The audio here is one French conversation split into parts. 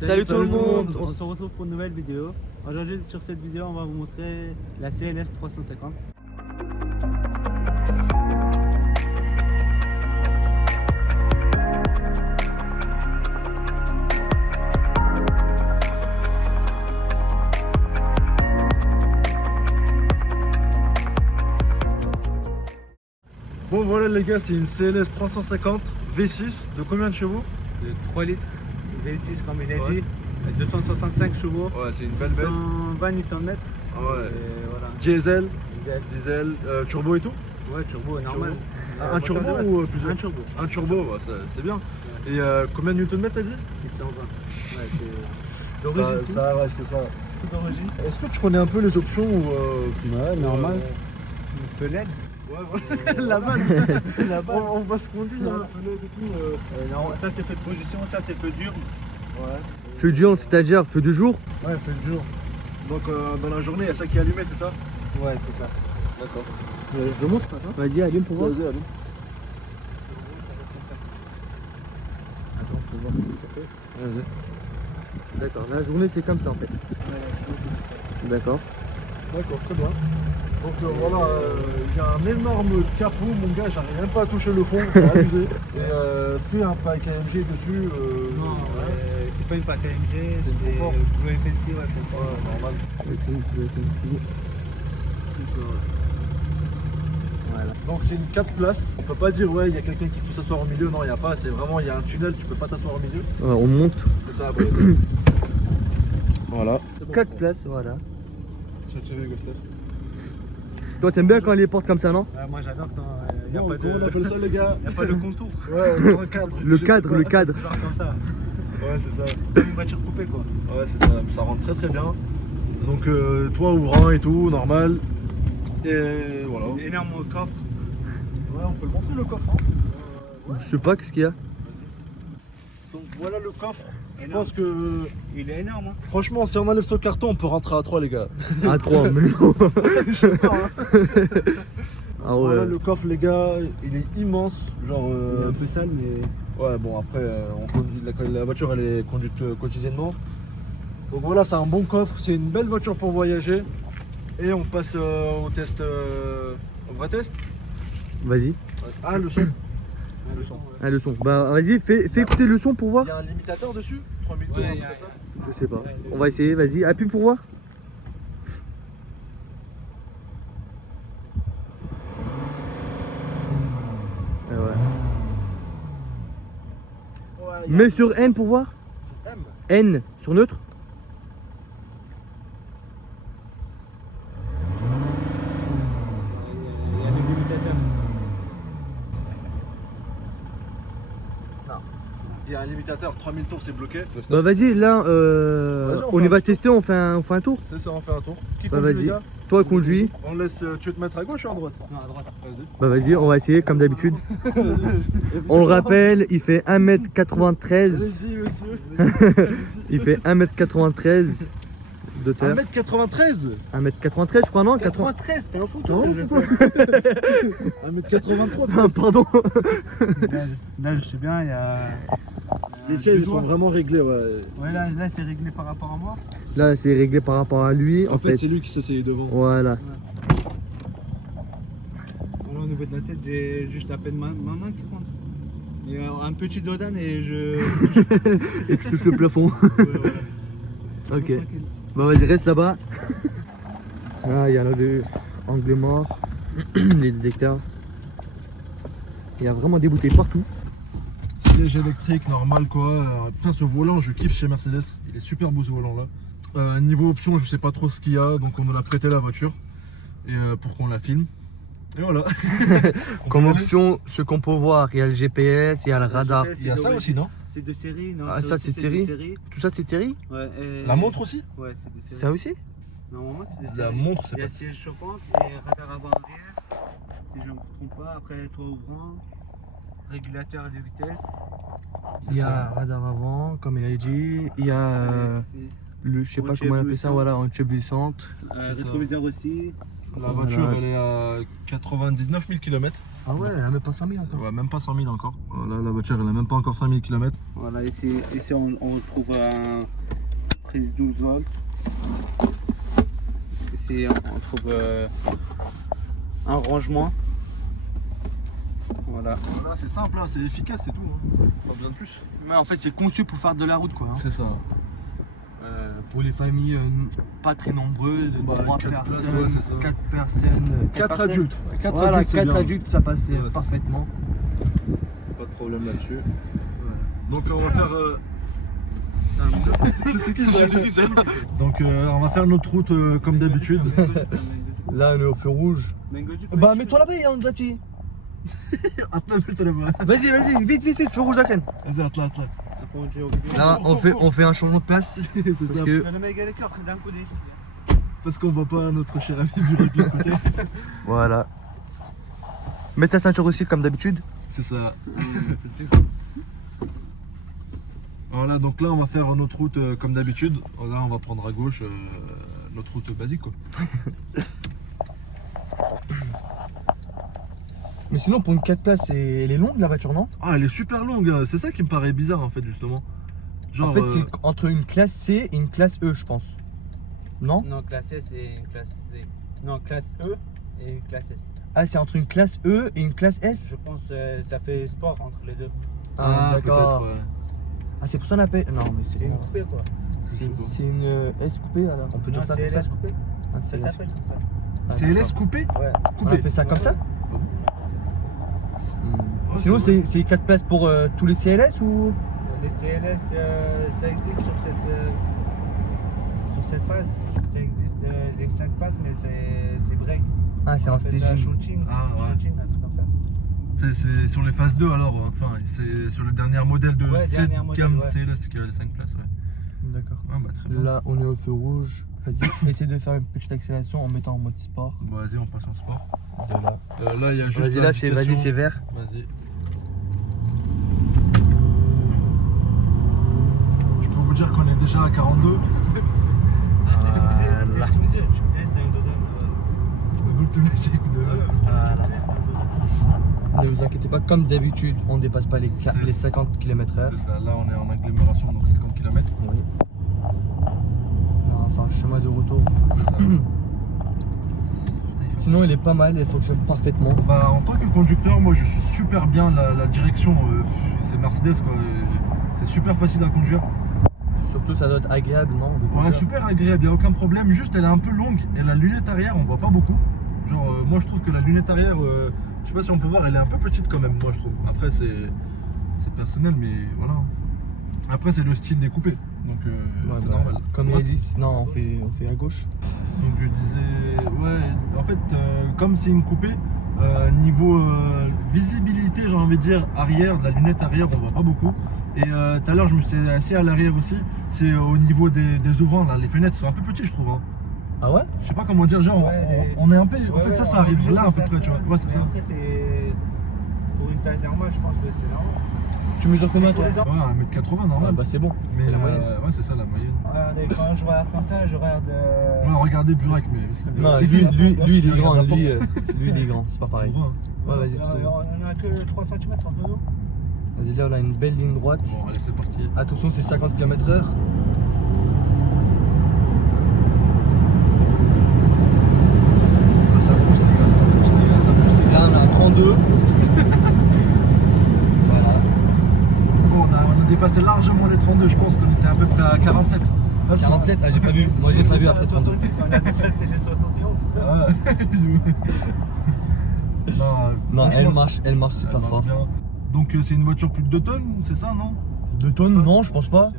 Salut tout le monde. On se retrouve pour une nouvelle vidéo. Aujourd'hui sur cette vidéo on va vous montrer la CLS 350. Bon voilà les gars, c'est une CLS 350 V6 de combien de chevaux? De 3 litres V6 comme il a Ouais. dit, 265 chevaux, Ouais, c'est une belle bête. 120 Nm. Ouais. Et voilà. Diesel, Diesel. turbo et tout? Ouais, turbo normal. Un turbo ou plusieurs? Un turbo. Un turbo, ouais, c'est bien. Et combien de Nm t'as dit? 620. Ouais, c'est Ça, d'origine. Tout. ça arrache, c'est ça. Tout d'origine. Est-ce que tu connais un peu les options ou Ouais, normal. Feu LED. Ouais, la base. La base. On voit ce qu'on dit, hein, feu LED et tout. Non, ça c'est feu de position, ça c'est feu dur. Ouais. Feu dur, c'est-à-dire feu de jour? Ouais, feu de jour. Donc dans la journée, il y a ça qui est allumé, c'est ça? Ouais, c'est ça. D'accord. Je le montre. Vas-y, allume pour voir. Vas-y, allume. Attends, pour voir ce que ça fait. Vas-y. D'accord, la journée c'est comme ça en fait. D'accord. D'accord, très bien. Donc voilà, il y a un énorme capot, mon gars, j'arrive même pas à toucher le fond, c'est abusé. Et est-ce qu'il y a un pack AMG dessus Non, ouais. c'est pas une pack AMG, C'est une confort. Blue FLC, ouais, confort. Ouais, normal. C'est une C'est ça. Voilà. Donc c'est une 4 places. On peut pas dire ouais il y a quelqu'un qui peut s'asseoir au milieu, non il n'y a pas, c'est vraiment il y a un tunnel, tu peux pas t'asseoir au milieu. On monte. C'est ça après. Voilà. 4 places, voilà. Cherchez-les, Gosset. Toi t'aimes bien quand les portes comme ça, non? Ouais, moi j'adore quand il n'y a, Bon, pas comment on appelle ça les gars? y a pas de contour. Ouais, c'est un cadre. Le cadre, le cadre. Genre comme ça. Ouais c'est ça. Comme une voiture coupée quoi. Ouais c'est ça, ça rentre très très bien. Donc toit ouvrant et tout, normal. Et voilà. Énorme coffre. Ouais on peut le montrer le coffre. Hein. Je sais pas qu'est-ce qu'il y a. Donc voilà le coffre. Je Énorme. pense que Il est énorme. Hein. franchement si on enlève ce carton on peut rentrer à 3 les gars. À 3, mais non. Je sais pas hein. Ah Voilà ouais. le coffre les gars, il est immense. Genre Il est un peu sale mais. ouais bon après la voiture elle est conduite quotidiennement. Donc voilà c'est un bon coffre, c'est une belle voiture pour voyager. Et on passe au test, au vrai test. Vas-y. Ah le son. Le son. Ah, le son. Bah vas-y, fais écouter le son pour voir. Il y a un limitateur dessus 3000 tours, Ouais, un il y truc a- comme ça. Je sais pas. On va essayer, vas-y. Appuie pour voir. Ah ouais. Ouais, il y a Mets sur N pour voir. un M. N sur neutre. Il y a des limitateurs. Il y a un limitateur, 3000 tours c'est bloqué. Bah vas-y, là, Vas-y, on on fait y un va petit tester, on fait un tour. C'est ça, on fait un tour. Qui Bah conduit vas-y. les gars? Toi conduis. On laisse, tu veux te mettre à gauche ou à droite? Non, à droite. Vas-y. Bah vas-y, on va essayer comme d'habitude. On le rappelle, il fait 1m93. Allez-y monsieur. Il fait 1m93 de terre. 1m93. 1m93 je crois, non? 80... 93, t'es un fou toi. Non, fou, 1m83. Ah, pardon. Là, je suis bien, il y a. Les sièges ils sont vraiment réglés ouais. Ouais, là c'est réglé par rapport à moi. Là c'est réglé par rapport à lui. En fait c'est lui qui s'essayait devant. Voilà. Voilà, au niveau de la tête, j'ai juste à peine ma main qui compte. Il y a un petit dodan et je. Et tu touches le plafond. Voilà. Ok. Tranquille. Bah vas-y, reste là-bas. Là, il y a le angle mort, les détecteurs. Il y a vraiment des bouteilles partout. Siège électrique normal quoi. Putain ce volant je kiffe chez Mercedes. Il est super beau ce volant là. Niveau option je sais pas trop ce qu'il y a donc on nous l'a prêté la voiture. Et pour qu'on la filme. Et voilà. Comme option, ce qu'on peut voir, il y a le GPS, il y a le radar. Il y a ça aussi non? C'est de série, non? Ah, ça, aussi, c'est série? de série. Tout ça c'est série? Ouais, et- La montre aussi? Ouais, c'est de série. Ça aussi? Normalement, c'est de série. La montre c'est Il y a pas. siège chauffant, c'est radar avant-arrière. Si je ne me trompe pas, après toit ouvrant, régulateur de vitesse. Il y a radar avant, comme il a dit. Il y a Et- le, je sais pas Anti-éblouissante. comment on appelle ça, voilà, anti-éblouissante. C'est ça. rétroviseur aussi. La Voilà. voiture, elle est à 99 000 km. Ah ouais, elle a même pas 100 000 encore. Ouais, même pas 100 000 encore. Voilà, la voiture, elle a même pas encore 100 000 km. Voilà, ici on retrouve un prise 12 volts. Ici on trouve un rangement. Voilà. Voilà, c'est simple, hein, c'est efficace, c'est tout. Hein. Pas besoin de plus. Mais en fait, c'est conçu pour faire de la route, quoi. Hein. C'est ça. Pour les familles pas très nombreuses, Bah, 3 quatre personnes, places, ouais, c'est ça. 4 personnes. 4 adultes. 4 Voilà, adultes, c'est 4 bien. adultes, ça passait Ouais, c'est parfaitement. Pas de problème là-dessus. Donc on va faire. C'était qui ça? Donc on va faire notre route comme d'habitude. Là, on est au feu rouge. Bah, mets-toi là-bas, on a dit. Vas-y, vas-y, vite, vite, vite, feu rouge, Daken. Vas-y, atla. Là, on fait un changement de place. C'est ça. que- Parce qu'on voit pas notre cher ami du rugby à côté. Voilà. Mets ta ceinture aussi, comme d'habitude. C'est ça. Voilà, donc là on va faire notre route comme d'habitude. Là on va prendre à gauche notre route basique quoi. Mais sinon, pour une 4 places, elle est longue la voiture, non? Ah elle est super longue, c'est ça qui me paraît bizarre en fait justement. Genre, En fait, c'est entre une classe C et une classe E, je pense. Non? Non, classe S et une classe C. Non, classe E et une classe S. Ah, c'est entre une classe E et une classe S? Je pense ça fait sport entre les deux. Ah, d'accord. peut-être, ouais. Ah, c'est pour ça qu'on appelle. Non, mais C'est c'est une coupée quoi. c'est une S coupée alors. On peut dire Non, ça c'est comme ça? LS coupée. Ah, Ça LS. s'appelle comme ça. Ah, C'est d'accord. LS coupé? Ouais. On Coupé. appelle ça comme ça? Ouais, Sinon, c'est c'est 4 places pour tous les CLS ou? Les CLS, ça existe sur cette phase. Ça existe les 5 places, mais c'est break. Ah, c'est On un appelle ça staging. shooting. Ah, ouais. Shooting, un truc comme ça. C'est sur les phases 2 alors, enfin c'est sur le dernier modèle de Ouais, cette dernier modèle, gamme ouais. CLS qui a les 5 places. Ouais. D'accord. Ah bah très bien. Là, on est au feu rouge. Vas-y, essaie de faire une petite accélération en mettant en mode sport. Bon, vas-y on passe en sport. De là. Là il y a juste. Vas-y, là, c'est l'indication. vert. Vas-y. Je peux vous dire qu'on est déjà à 42. Voilà. Voilà. Ne vous inquiétez pas, comme d'habitude, on ne dépasse pas les 50 km/h. C'est ça, là on est en agglomération donc 50 km. Oui. Là, enfin, chemin de retour. C'est ça. Sinon, il est pas mal, il fonctionne parfaitement. Bah, en tant que conducteur, moi je suis super bien. La direction, c'est Mercedes quoi. C'est super facile à conduire. Surtout, ça doit être agréable, non de Ouais, conduire. super agréable, y a aucun problème. Juste, elle est un peu longue et la lunette arrière, on voit pas beaucoup. Genre, moi je trouve que la lunette arrière, je sais pas si on peut voir, elle est un peu petite quand même, moi je trouve. Après, c'est personnel, mais voilà. Après, c'est le style découpé, donc Ouais, c'est bah, normal. Comme Ouais. il dit, non, on fait à gauche. Donc je disais, ouais, en fait, comme c'est une coupée, niveau visibilité, j'ai envie de dire, arrière, de la lunette arrière, on voit pas beaucoup. Et tout à l'heure, je me suis assis à l'arrière aussi, c'est au niveau des ouvrants, là, les fenêtres sont un peu petits, je trouve. Hein. Ah ouais? Je sais pas comment dire, genre, Ouais, on est un peu. En Ouais, fait, ça, ouais, ça on arrive peut là à peu faire près, tu vois. Ouais, c'est Mais ça. Après, c'est. Pour une taille normale, je pense que c'est normal. Tu mesures combien toi? Pour les enfants. Ouais, 1m80 Ah normal. bah c'est bon. Mais c'est la moyenne. ouais, c'est ça la moyenne. Regardez, quand je regarde comme ça, je regarde. Ouais, regardez Burak, mais. Non, lui il est grand, Regarde la lui il est grand, c'est pas pareil. Pour voir, hein. Ouais, vas-y. On a que 3 cm entre nous. Vas-y, là on a une belle ligne droite. Bon, allez, c'est parti. Attention, c'est 50 km/h. Ah, ça pousse, les gars, ça pousse, les gars, ça pousse, les gars. Là on a 32. Voilà. Bon, on a dépassé largement les 32, je pense qu'on était à peu près à 47. Facile. 47, ah j'ai pas vu. Moi j'ai pas vu après 32. 70, on a dépassé les 71. Ah, Non, franchement, elle marche elle super marche fort. bien. Donc c'est une voiture plus de 2 tonnes, c'est ça, non? 2 tonnes, non, je pense pas.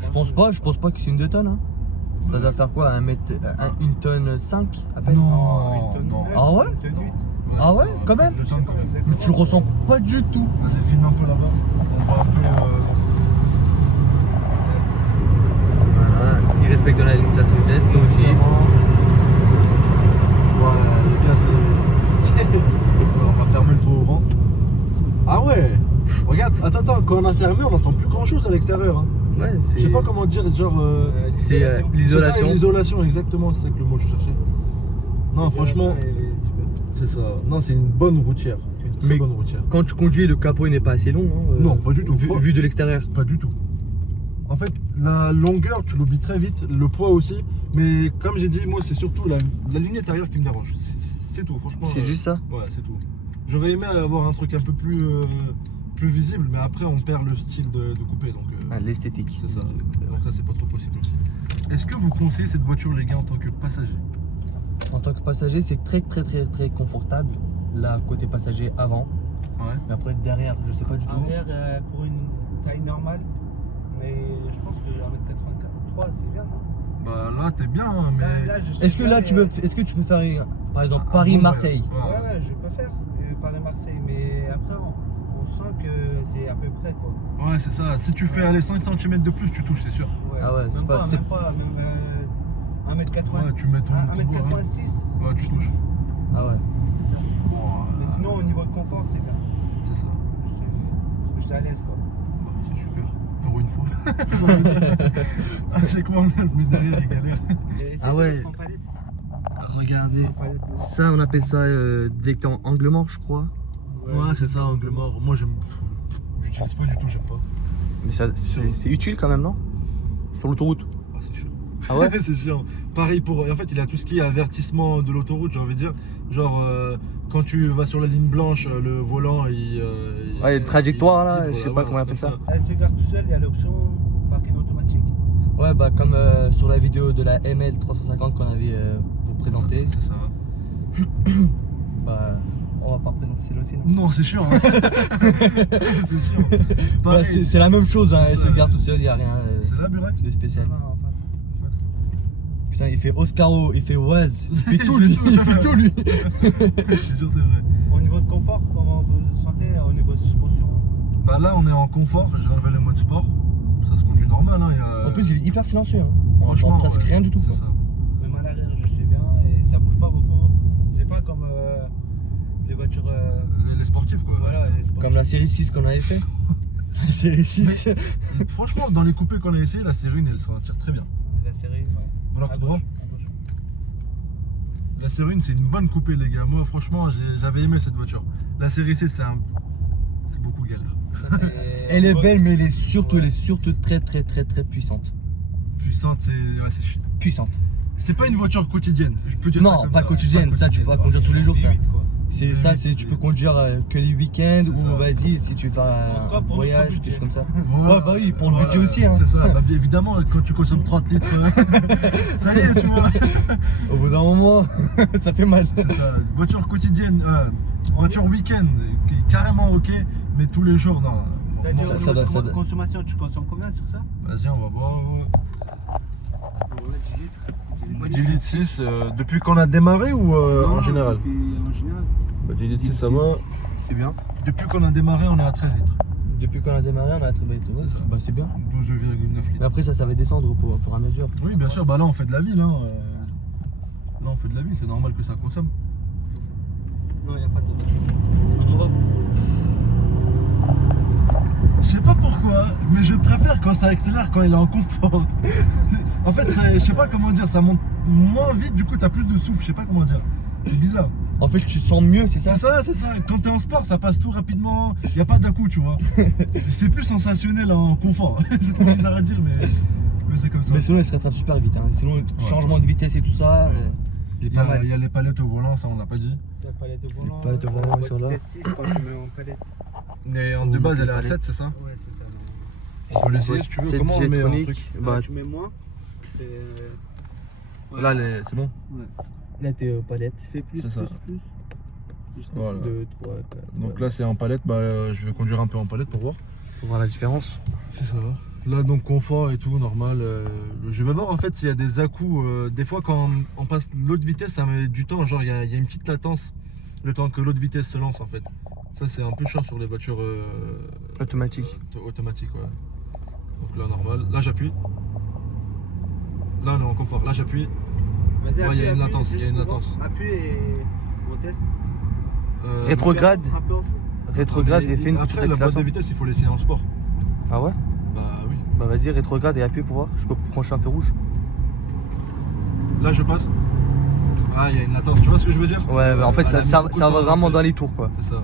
Je pense pas que c'est une 2 tonnes. Hein. Ça doit faire quoi, 1 tonne 5 à peine? Non, Une tonne non. neuf, Ah ouais? Une tonne 8. Ah ouais, ça va, quand même. plus de 2 tonnes, quand même. Mais tu ressens pas du tout. Vas-y, filme un peu là-bas. On voit un peu. Voilà, il respecte la limitation de vitesse, nous aussi. Ouais, les gars, c'est. On va fermer le tour ouvrant. Ah ouais! Regarde, attends, quand on a fermé, on n'entend plus grand chose à l'extérieur. Hein. Ouais, Je sais pas comment dire, genre. C'est C'est ça, l'isolation. l'isolation, exactement, c'est ça que le mot que je cherchais. Non, franchement, Elle est super. c'est ça. Non, c'est une bonne routière. Une très Mais- bonne routière. Quand tu conduis, le capot il n'est pas assez long. Hein, Non, pas du tout. Vu de l'extérieur. Pas du tout. En fait, la longueur, tu l'oublies très vite, le poids aussi. Mais comme j'ai dit, moi, c'est surtout la lunette arrière qui me dérange. C'est tout, franchement. C'est juste ça. Ouais, c'est tout. J'aurais aimé avoir un truc un peu plus visible, mais après, on perd le style de couper. Donc, Ah, l'esthétique. c'est ça. Donc, ça, c'est pas trop possible aussi. Est-ce que vous conseillez cette voiture, les gars, en tant que passager? En tant que passager, c'est très confortable. Là, côté passager avant. Ouais. Mais après, derrière, je sais pas du tout. Arrière, pour une taille normale, mais je pense que 1m83 c'est bien. Non Bah là, t'es bien, hein, mais. Là, je suis Est-ce que bien, là, et- est-ce que tu peux faire, par exemple, Ah, Paris-Marseille? ouais. Ouais, je peux faire Paris-Marseille, mais après, on sent que c'est à peu près quoi. Ouais, c'est ça. Si tu fais aller 5 cm de plus, tu touches, c'est sûr. Ah ouais, même c'est pas- pas, c'est- même pas, même 1m80. Ouais, tu mets ton- 1m86. Ouais, tu touches. Ah ouais. C'est ça. Bon, Mais sinon, au niveau de confort, c'est bien. c'est ça. Je suis à l'aise quoi. Bah, c'est super. Pour une fois. À chaque fois, on le met derrière, il galère. Ah ouais. Regardez. Ça, on appelle ça détecteur angle mort, je crois. Ouais, c'est ça, angle mort. Moi, j'aime. J'utilise pas du tout, j'aime pas. Mais ça, c'est utile quand même, non? Sur l'autoroute. Ah, c'est chiant. Ah ouais? C'est chiant. Pareil pour. En fait, il a tout ce qui est avertissement de l'autoroute, j'ai envie de dire. Genre, quand tu vas sur la ligne blanche, le volant, Ouais, les trajectoires, là, il je sais voilà, pas ouais, comment on un appelle truc ça. comme Elle se garde tout seul, il y a l'option parking automatique. Ouais, bah comme sur la vidéo de la ML 350 qu'on avait vous présenté, C'est ça. bah on va pas présenter celle-là aussi. Non, Non, c'est chiant. Hein. C'est chiant. bah, Pareil, c'est la même chose, hein, C'est elle ça. se garde tout seul, il n'y a rien c'est la Burak. de spécial. Non, en face. Putain, il fait Oscaro, il fait Oise, il fait tout lui, il fait tout lui. Je te jure, c'est vrai. Au niveau de confort, comment vous le sentez au niveau de suspension? Bah là, on est en confort. J'ai enlevé le mode sport. Ça se conduit normal. Hein. Il y a... En plus, il est hyper silencieux, hein. On franchement, entend presque ouais, rien du tout. C'est quoi. ça. Même à l'arrière, je suis bien et ça bouge pas beaucoup. C'est pas comme les voitures. Les sportifs, quoi. Voilà, c'est ça. les sports. Comme la série 6 qu'on avait fait. La série 6. Franchement, dans les coupés qu'on a essayé, la série 1, elle s'en tire très bien. La série, ouais. Voilà, À tout droit. gauche, à gauche. La série 1, c'est une bonne coupée, les gars. Moi, franchement, j'avais aimé cette voiture. La série C, c'est beaucoup galère. Ça, c'est- Elle est belle, mais elle est Ouais. surtout très puissante. Puissante, c'est chiant. Puissante. C'est pas une voiture quotidienne. Je peux dire ça Non, comme pas ça. quotidienne. Ça, tu peux pas conduire tous les jours, ça. Limite, quoi. C'est Ouais, ça, oui, c'est tu peux conduire que les week-ends C'est ça. ou vas-y si tu veux faire En tout cas, un pour voyage, notre quelque chose comme ça. Ouais, Ouais, bah oui, pour le budget aussi, hein. C'est ça, bah, bien évidemment, quand tu consommes 30 litres, ça y est, tu vois. Au bout d'un moment, ça fait mal. C'est ça, voiture quotidienne, voiture week-end, qui est carrément ok, mais tous les jours, non. C'est-à-dire, Ça au niveau doit- de ça doit- consommation, tu consommes combien sur ça? Vas-y, on va voir. Ouais, 10 litres. 10 litres 6, depuis qu'on a démarré ou en général? En général. Bah, 10 litres 6, ça va. C'est bien. Depuis qu'on a démarré, on est à 13 litres. Depuis qu'on a démarré, on a très bien. Ouais, C'est ça. bah, c'est bien. 12,9 Mais litres. après, ça va descendre au fur et à mesure. Oui, bien sûr, bah là on fait de la ville. Hein. Là on fait de la ville, c'est normal que ça consomme. Non, il n'y a pas de. Je sais pas pourquoi, mais je préfère quand ça accélère quand il est en confort. En fait, je sais pas comment dire, ça monte moins vite, du coup t'as plus de souffle, je sais pas comment dire. C'est bizarre. En fait, tu sens mieux, c'est ça? C'est ça. Quand t'es en sport, ça passe tout rapidement, y a pas d'à-coup, tu vois. C'est plus sensationnel en confort. C'est trop bizarre à dire, mais c'est comme ça. Mais sinon, elle se rattrape super vite. Hein. Sinon, changement de vitesse et tout ça, il est Il y, pas a, mal. il y a les palettes au volant, ça on l'a pas dit. C'est la palette de volant. Les palettes de volant, ils sont là. C'est 6 quand tu mets en palette. Mais en Oh, de base, elle est à palette. 7, c'est ça? Ouais, c'est ça. On peut l'essayer si tu veux. C'est Comment on met un Jetronic. truc? Bah, Tu mets moins. c'est- Ouais. Là, c'est bon. Ouais. là, t'es aux palettes. Fais plus, C'est ça. plus. Jusqu'à Voilà. 2, 3, 4. Donc là, c'est en palette. Bah, je vais conduire un peu en palette pour voir. Pour voir la différence. C'est ça. Là, donc confort et tout, normal. Je vais voir en fait s'il y a des à-coups. Des fois, quand on passe l'autre vitesse, ça met du temps. Genre, il y a une petite latence le temps que l'autre vitesse se lance en fait. Ça, c'est un peu chiant sur les voitures Automatique. automatiques. Ouais. Donc là, normal. Là, j'appuie. Là, on est en confort. Là, j'appuie. Vas-y, Ouais, il y a appuie, une appuie, latence, il y a une juste pour latence. voir. Appuie et on teste. Rétrograde. Un peu en fou. Rétrograde et fait une petite Après, la boîte de accélération. vitesse, il faut l'essayer en sport. Ah ouais? Bah oui. Bah vas-y, rétrograde et appuie pour voir jusqu'au prochain feu rouge. Là, je passe. Ah, il y a une latence, tu vois ce que je veux dire? Ouais, bah, en fait, Elle a ça mis beaucoup va de temps à vraiment lancer. dans les tours, quoi. C'est ça,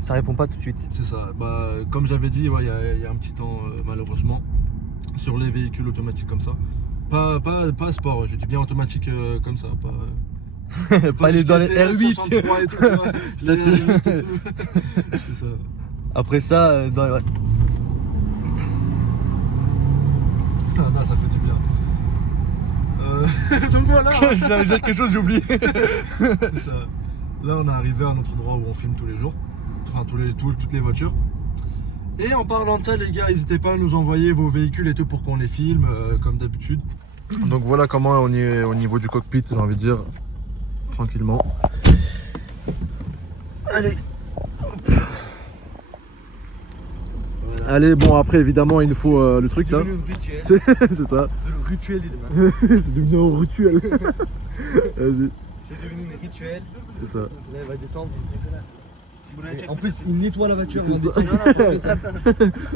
Ça répond pas tout de suite. c'est ça. Bah, comme j'avais dit, ouais, il y a un petit temps, malheureusement, sur les véhicules automatiques comme ça. Pas sport, je dis bien automatique comme ça, Pas les dans les R8. 63 et tout, tu vois. Ça, Les c'est- R8 et tout. C'est ça. Après ça, ouais. Ah, non, ça fait du bien. Donc voilà, J'allais dire quelque chose, j'ai oublié. c'est ça. Là, on est arrivé à notre endroit où on filme tous les jours. Enfin, toutes les voitures. Et en parlant de ça, les gars, n'hésitez pas à nous envoyer vos véhicules et tout pour qu'on les filme, comme d'habitude. Donc voilà comment on y est au niveau du cockpit, j'ai envie de dire. Tranquillement. Allez. Allez, bon, après, évidemment, il nous faut le truc là. C'est ça. Le rituel, il C'est devenu un rituel. Vas-y, C'est devenu un rituel. c'est ça. Là, il va descendre. Et en plus, il nettoie la voiture. C'est avant ça. de descendre.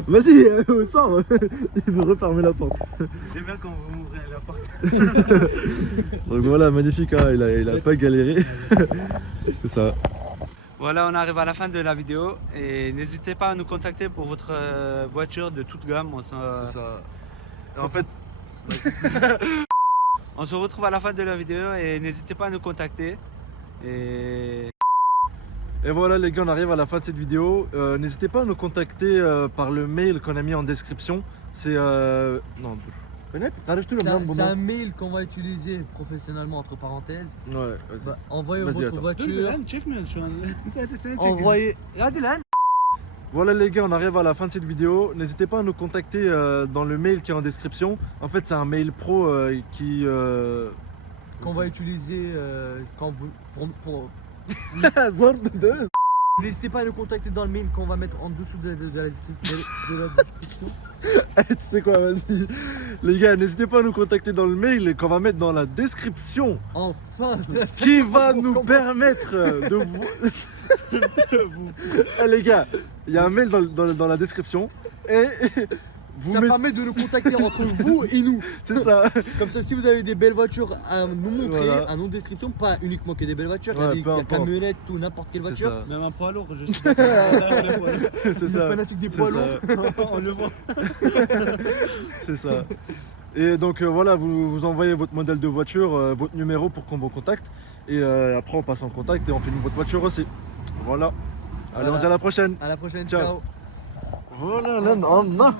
Vas-y, sors. Il veut refermer la porte. J'aime bien quand vous m'ouvrez la porte. Donc voilà, magnifique, hein, il a pas galéré. C'est ça. Voilà, on arrive à la fin de la vidéo et n'hésitez pas à nous contacter pour votre voiture de toute gamme. C'est ça. Et en fait, On se retrouve à la fin de la vidéo et n'hésitez pas à nous contacter. et voilà les gars, on arrive à la fin de cette vidéo. N'hésitez pas à nous contacter par le mail qu'on a mis en description. C'est non, C'est un mail qu'on va utiliser professionnellement, entre parenthèses. Ouais, vas-y. Envoyez Vas-y, votre attends. voiture. Envoyez. Envoyez. Regardez là. Voilà les gars, on arrive à la fin de cette vidéo. N'hésitez pas à nous contacter dans le mail qui est en description. En fait, c'est un mail pro qui. Qu'on va utiliser quand vous. N'hésitez pas à nous contacter dans le mail qu'on va mettre en dessous de la description. Tu sais quoi, vas-y. Les gars, n'hésitez pas à nous contacter dans le mail qu'on va mettre dans la description. Enfin, c'est la seule Qui fois va qu'on nous commence. permettre de vous. Eh, les gars, il y a un mail dans la description. Et vous Ça mettez. permet de nous contacter entre vous et nous. C'est ça. Comme ça, si vous avez des belles voitures à nous montrer, Voilà. à nos descriptions, pas uniquement que des belles voitures, Ouais, il y peu a des importe. camionnettes ou n'importe quelle C'est voiture. ça. Même un poids lourd, je suis C'est ça. Fanatique des C'est poids ça. lourds. On le voit. C'est ça. Et donc voilà, vous envoyez votre modèle de voiture, votre numéro pour qu'on vous contacte. Et après, on passe en contact et on filme votre voiture aussi. Voilà. Allez, Voilà. on se dit à la prochaine. À la prochaine, Ciao. ciao. Voilà, là, non, non.